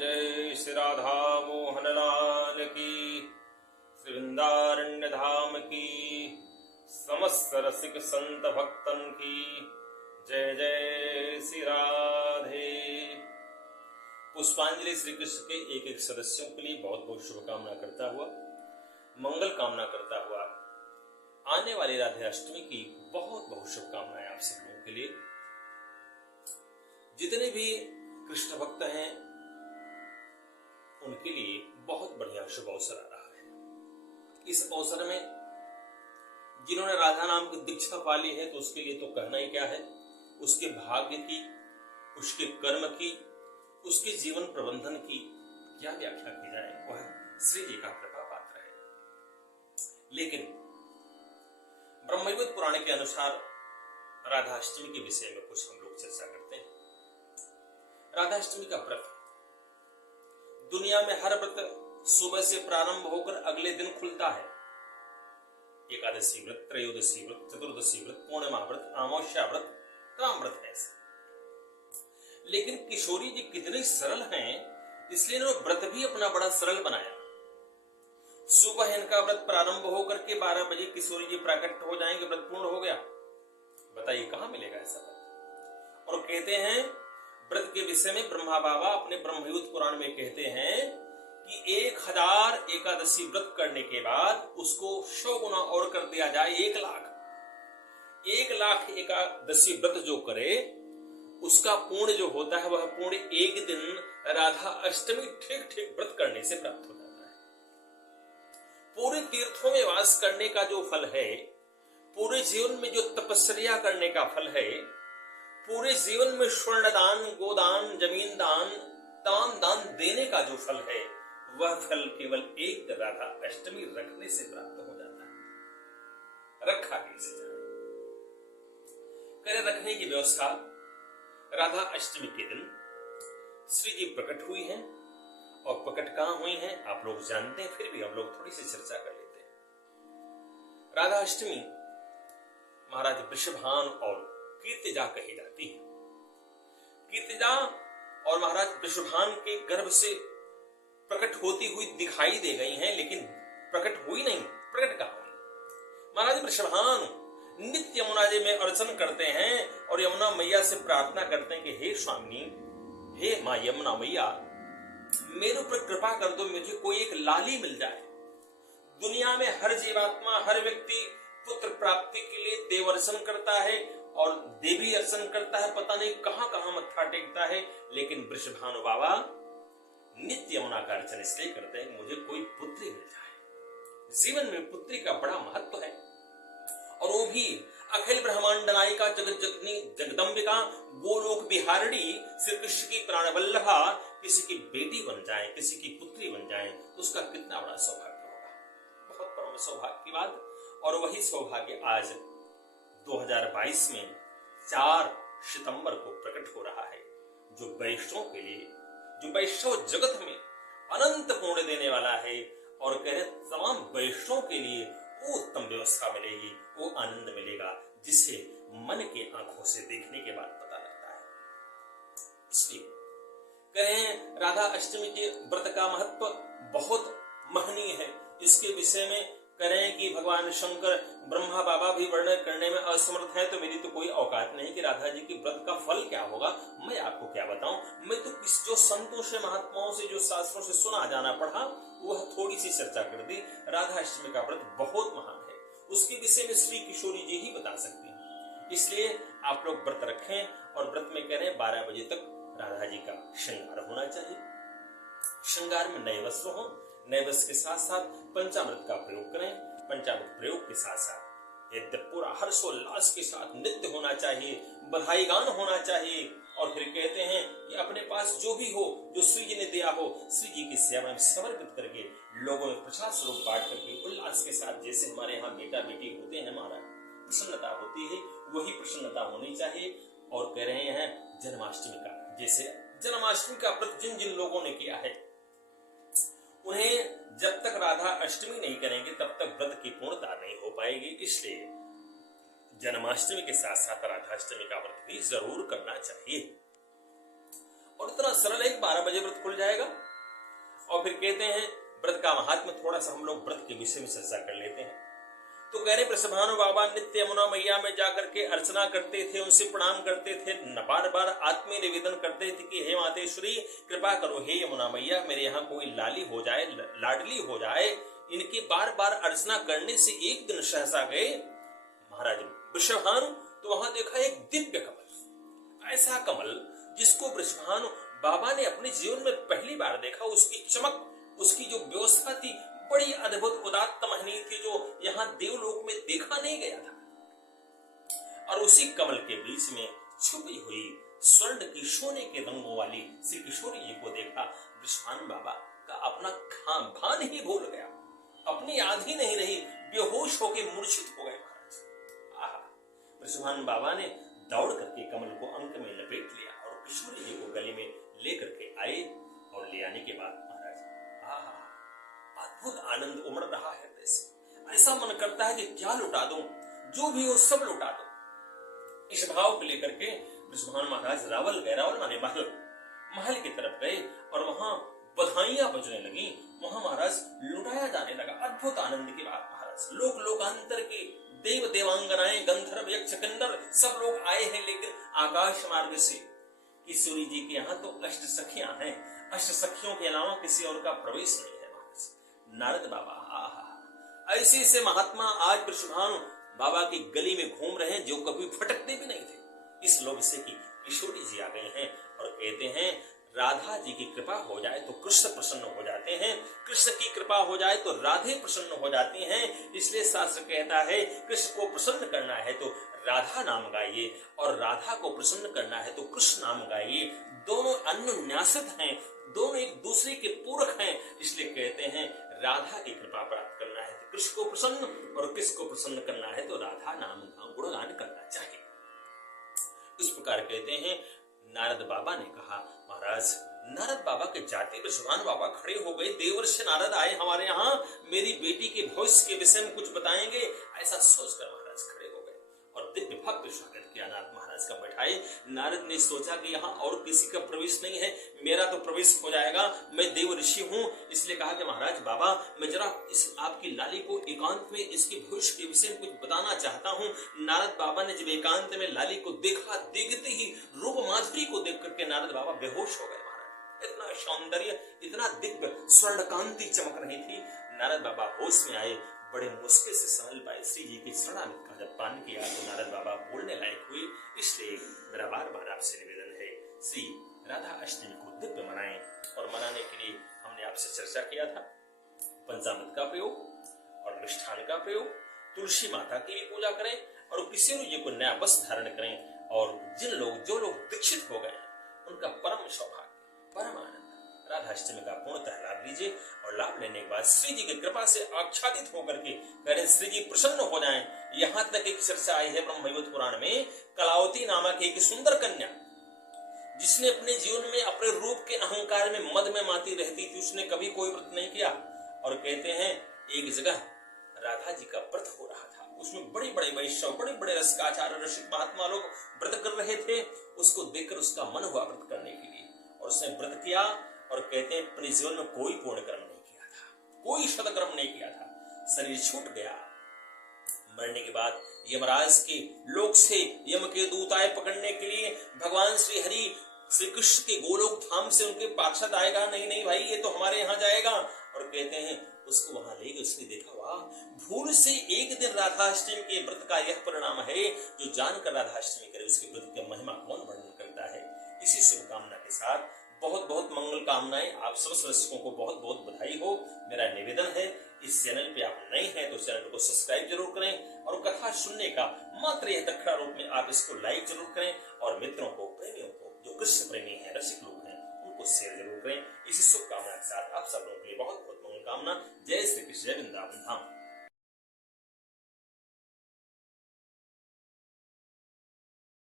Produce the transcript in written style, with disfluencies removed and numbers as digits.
जय श्री राधा मोहन लाल की, श्री वृंदारण्य धाम की, समस्त रसिक संत भक्तन की जय जय श्री राधे। पुष्पांजलि श्री कृष्ण के एक एक सदस्यों के लिए बहुत बहुत शुभकामना करता हुआ, मंगल कामना करता हुआ आने वाली राधा अष्टमी की बहुत बहुत शुभकामनाएं आप सब लोगों के लिए। जितने भी कृष्ण भक्त हैं उनके लिए बहुत बढ़िया शुभ अवसर आ रहा है। इस अवसर में जिन्होंने राधा नाम की दीक्षा पा ली है तो उसके लिए तो कहना ही क्या है। उसके भाग्य की, उसके कर्म की, उसके जीवन प्रबंधन की क्या व्याख्या की जाए, वह श्री जी का कृपा पात्र है। लेकिन ब्रह्मविद्या पुराण के अनुसार राधा अष्टमी के विषय में कुछ हम लोग चर्चा करते हैं। राधा अष्टमी का व्रत, दुनिया में हर व्रत सुबह से प्रारंभ होकर अगले दिन खुलता है। एकादशी व्रत, त्रयोदशी व्रत, चतुर्दशी व्रत, पूर्णिमा व्रत, अमावस्या व्रत, राम व्रत है ऐसे। लेकिन किशोरी जी कितने सरल हैं, इसलिए इन्होंने व्रत भी अपना बड़ा सरल बनाया। सुबह इनका व्रत प्रारंभ होकर के 12 बजे किशोरी जी प्राकट हो जाएंगे, व्रत पूर्ण हो गया। बताइए कहां मिलेगा ऐसा व्रत। और कहते हैं व्रत के विषय में ब्रह्मा बाबा अपने ब्रह्मयुत पुराण में कहते हैं कि 1000 एकादशी व्रत करने के बाद उसको 100 गुना और कर दिया जाए, 1 लाख। 1 लाख एकादशी व्रत जो करे उसका पुण्य जो होता है वह पुण्य एक दिन राधा अष्टमी ठीक ठीक व्रत करने से प्राप्त हो जाता है। पूरे तीर्थों में वास करने का जो फल है, पूरे जीवन में जो तपस्या करने का फल है, पूरे जीवन में स्वर्ण दान, गोदान, जमीन दान, तमाम दान देने का जो फल है, वह फल केवल एक राधा अष्टमी रखने से प्राप्त हो जाता है। रखा कैसे जाए? करे रखने की व्यवस्था। राधा अष्टमी के दिन श्री जी प्रकट हुई हैं, और प्रकट कहां हुई हैं आप लोग जानते हैं, फिर भी हम लोग थोड़ी सी चर्चा कर लेते हैं। राधा अष्टमी महाराज वृषभान और कीर्तिजा कही जाती है। कीर्तिजा और महाराज वृषभान के गर्भ से प्रकट होती हुई दिखाई दे गई हैं, लेकिन प्रकट हुई नहीं। प्रकट कहां हुई? महाराज वृषभान नित्य यमुना जी में अर्चन करते हैं और यमुना मैया से प्रार्थना करते हैं कि हे स्वामी, हे मां यमुना मैया, मेरे ऊपर कृपा कर दो, मुझे कोई एक लाली मिल जाए। दुनिया में हर जीवात्मा, हर व्यक्ति पुत्र प्राप्ति के लिए देवर्षन करता है और देवी अर्चन करता है, पता नहीं कहां कहां मत्था टेकता है, लेकिन वृषभानु बाबा नित्य यमुना का अर्चन इसलिए करते हैं मुझे कोई पुत्री मिल जाए। जीवन में पुत्री का बड़ा महत्व है, और वो भी अखिल ब्रह्मांड नायिका, जगत जननी जगदम्बिका, गोलोक बिहारिणी, श्री कृष्ण की प्राणवल्लभा किसी की बेटी बन जाए, किसी की पुत्री बन जाए, तो उसका कितना बड़ा सौभाग्य होगा। बहुत परम सौभाग्य की बात। और वही सौभाग्य आज 2022 में 4 सितंबर को प्रकट हो रहा है, जो वैष्णव के लिए, जो वैष्णव जगत में अनंत पुण्य देने वाला है। और कह रहे तमाम वैष्णव के लिए वो उत्तम व्यवस्था मिलेगी, वो आनंद मिलेगा जिसे मन के आंखों से देखने के बाद पता लगता है। इसलिए कहें राधा अष्टमी के व्रत का महत्व बहुत महनीय है। इसके विषय में करें कि भगवान शंकर, ब्रह्मा बाबा भी वर्णन करने में असमर्थ है, तो मेरी तो कोई औकात नहीं कि राधा जी की व्रत का फल क्या होगा मैं आपको क्या बताऊं। मैं तो जो संतों से, महात्माओं से, जो शास्त्रों से सुना जाना पढ़ा वह थोड़ी सी चर्चा कर दी। राधा अष्टमी का व्रत बहुत महान है, उसके विषय में श्री किशोरी जी ही बता सकती हैं। इसलिए आप लोग व्रत रखें, और व्रत में कह रहे हैं 12 बजे तक राधा जी का श्रृंगार होना चाहिए। श्रृंगार में नए वस्त्र हो, नए वस्त्र के साथ साथ पंचामृत का प्रयोग करें। पंचामृत प्रयोग के साथ साथ यद्य पूरा हर्षोल्लास के साथ नृत्य होना चाहिए, बधाई गान होना चाहिए। और फिर कहते हैं कि अपने पास जो भी हो, जो श्री जी ने दिया हो, श्री जी की सेवा में समर्पित करके लोगों में प्रसाद स्वरूप बांट करके उल्लास के साथ, जैसे हमारे यहाँ बेटा बेटी होते हैं, हमारा प्रसन्नता होती है, वही प्रसन्नता होनी चाहिए। और कह रहे हैं जन्माष्टमी का, जैसे जन्माष्टमी का व्रत जिन जिन लोगों ने किया है, उन्हें जब तक राधा अष्टमी नहीं करेंगे तब तक व्रत की पूर्णता नहीं हो पाएगी। इसलिए जन्माष्टमी के साथ साथ राधाष्टमी का व्रत भी जरूर करना चाहिए। और इतना सरल है कि 12 बजे व्रत खुल जाएगा। और फिर कहते हैं व्रत का महात्म्य, थोड़ा सा हम लोग व्रत के विषय में चर्चा कर लेते हैं। तो कह रहे वृषभानु बाबा नित्य यमुना मैया में जाकर के अर्चना करते थे, उनसे प्रणाम करते थे, बार बार आत्मीय निवेदन करते थे कि हे मातेश्वरी कृपा करो, हे यमुना मैया मेरे यहाँ कोई लाली हो जाए, लाडली हो जाए। इनकी बार बार अर्चना करने से एक दिन सहसा गए महाराज वृषभानु, तो वहां देखा एक दिव्य कमल, ऐसा कमल जिसको वृषभानु बाबा ने अपने जीवन में पहली बार देखा। उसकी चमक, उसकी जो व्यवस्था थी बड़ी अद्भुत उदात्त महनीय थी, जो यहाँ देवलोक में देखा नहीं गया था। और उसी कमल के बीच में छुपी हुई स्वर्ण की सोने के रंगों वाली श्री किशोरी जी को देखा। वृषभानु बाबा का अपना भान ही भूल गया, अपनी याद ही नहीं रही, बेहोश होकर मूर्छित हो गए महाराज। वृषभानु बाबा ने दौड़ करके कमल को अंक में लपेट लिया और किशोरी जी को गले में लेकर के आए। और ले आने के बाद महाराज अद्भुत आनंद उमड़ रहा है, ऐसा मन करता है कि क्या लुटा दूं, जो भी हो सब लुटा दूं। इस भाव को लेकर के वृषभानु महाराज रावल गए, रावल माने महल की तरफ गए और वहां बधाइयां बजने लगी, वहां महाराज लुटाया जाने लगा। अद्भुत आनंद की बात महाराज, लोक लोकांतर के देव देवांगनाएं, गंधर्व, यक्ष, किन्नर सब लोग आए हैं, लेकिन आकाश मार्ग से किशोरी जी के यहाँ तो अष्ट सखियां हैं, अष्ट सखियों के अलावा किसी और का प्रवेश नहीं है महाराज। नारद बाबा ऐसे से महात्मा आज वृषभानु बाबा की गली में घूम रहे हैं, जो कभी फटकते भी नहीं थे। इस लोभ से कि किशोरी जी आ गए हैं और कहते हैं राधा जी की कृपा हो जाए तो कृष्ण प्रसन्न हो जाते हैं, कृष्ण की कृपा हो जाए तो राधे प्रसन्न हो जाती हैं। इसलिए शास्त्र कहता है कृष्ण को प्रसन्न करना है तो राधा नाम गाइए और राधा को प्रसन्न करना है तो कृष्ण नाम गाइए। दोनों अन्योन्यासित हैं, दोनों एक दूसरे के पूरक हैं। इसलिए कहते हैं राधा की कृपा प्राप्त करना है तो कृष्ण को प्रसन्न, और कृष्ण को प्रसन्न करना है तो राधा नाम का गुणगान करना चाहिए। इस प्रकार कहते हैं नारद बाबा ने कहा। महाराज नारद बाबा के जाते वृषभानु बाबा खड़े हो गए, देवर्षि नारद आए हमारे यहाँ, मेरी बेटी के भविष्य के विषय में कुछ बताएंगे, ऐसा सोचकर महाराज खड़े हो गए और दिव्य भव्य स्वागत किया नारद महाराज का बैठाए। नारद ने सोचा कि यहाँ और किसी का प्रवेश नहीं है, मेरा तो प्रवेश हो जाएगा, मैं देव ऋषि हूँ। इसलिए कहा कि महाराज बाबा मैं जरा इस आपकी लाली को एकांत में इसके भविष्य के विषय में कुछ बताना चाहता हूँ। नारद बाबा ने जब एकांत में लाली को देखा, देखते ही रूप माधुरी को देख करके नारद बाबा बेहोश हो गए महाराज। इतना सौंदर्य, इतना दिव्य स्वर्ण कांति चमक रही थी। नारद बाबा होश में आए, बड़े मुश्किल से संभल पाए। श्री जी की चरणामृत का जब पान किया तो नारद बाबा बोलने लायक हुए। इसलिए मेरा बार बार आपसे निवेदन है, श्री राधा अष्टमी को दिव्य मनाएं। और मनाने के लिए हमने आपसे चर्चा किया था पंचामृत का प्रयोग और मिष्ठान का प्रयोग, तुलसी माता की भी पूजा करें और किशोरी जी को नया वस्त्र धारण करें। और जो लोग दीक्षित हो गए उनका परम सौभाग्य, परम आनंद राधाष्टमी का पूर्णतः लाभ लीजिए। और लाभ लेने के बाद श्री जी की कृपा से आच्छादित होकर के करें श्री जी प्रसन्न हो जाएं। यहाँ तक एक चर्चा आई है ब्रह्म वैवर्त पुराण में, कलावती नामक एक सुंदर कन्या जिसने अपने जीवन में अपने रूप के अहंकार में मद में माती रहती थी, उसने कभी कोई व्रत नहीं किया। और कहते हैं एक जगह राधा जी का व्रत हो रहा था, उसमें बड़े बड़े वैष्णव, बड़े बड़े रसिकाचार्य, रसिक महात्मा लोग व्रत कर रहे थे। उसको देखकर उसका मन हुआ व्रत करने के लिए और उसने व्रत किया। और कहते हैं अपने जीवन में कोई पूर्ण कर्म नहीं किया था, कोई सदकर्म नहीं किया था, शरीर छूट गया। मरने के बाद यमराज के लोक से यम के दूत आए पकड़ने के लिए। भगवान श्री हरि श्री कृष्ण के गोलोक धाम से उनके पार्षद आएगा, नहीं नहीं भाई ये तो हमारे यहाँ जाएगा। और कहते हैं उसको वहां ले गए। उसने देखा वाह, भूल से एक दिन राधाष्टमी के व्रत का यह परिणाम है, जो जानकर राधाष्टमी करे उसके व्रत की महिमा कौन वर्णन करता है। इसी शुभकामना के साथ बहुत बहुत मंगल कामनाएं, आप सब दर्शकों को बहुत बहुत बधाई हो। मेरा निवेदन है इस चैनल पे आप नए हैं तो चैनल को सब्सक्राइब जरूर करें और कथा सुनने का मात्र यह दक्षिणा रूप में आप इसको लाइक जरूर करें और मित्रों को, प्रेमियों को, जो कृष्ण प्रेमी हैं, रसिक लोग हैं, उनको शेयर जरूर करें। इसी शुभकामना के साथ आप सब लोगों के लिए बहुत बहुत मंगल कामना। जय श्री कृष्ण, जय वृंदावन धाम।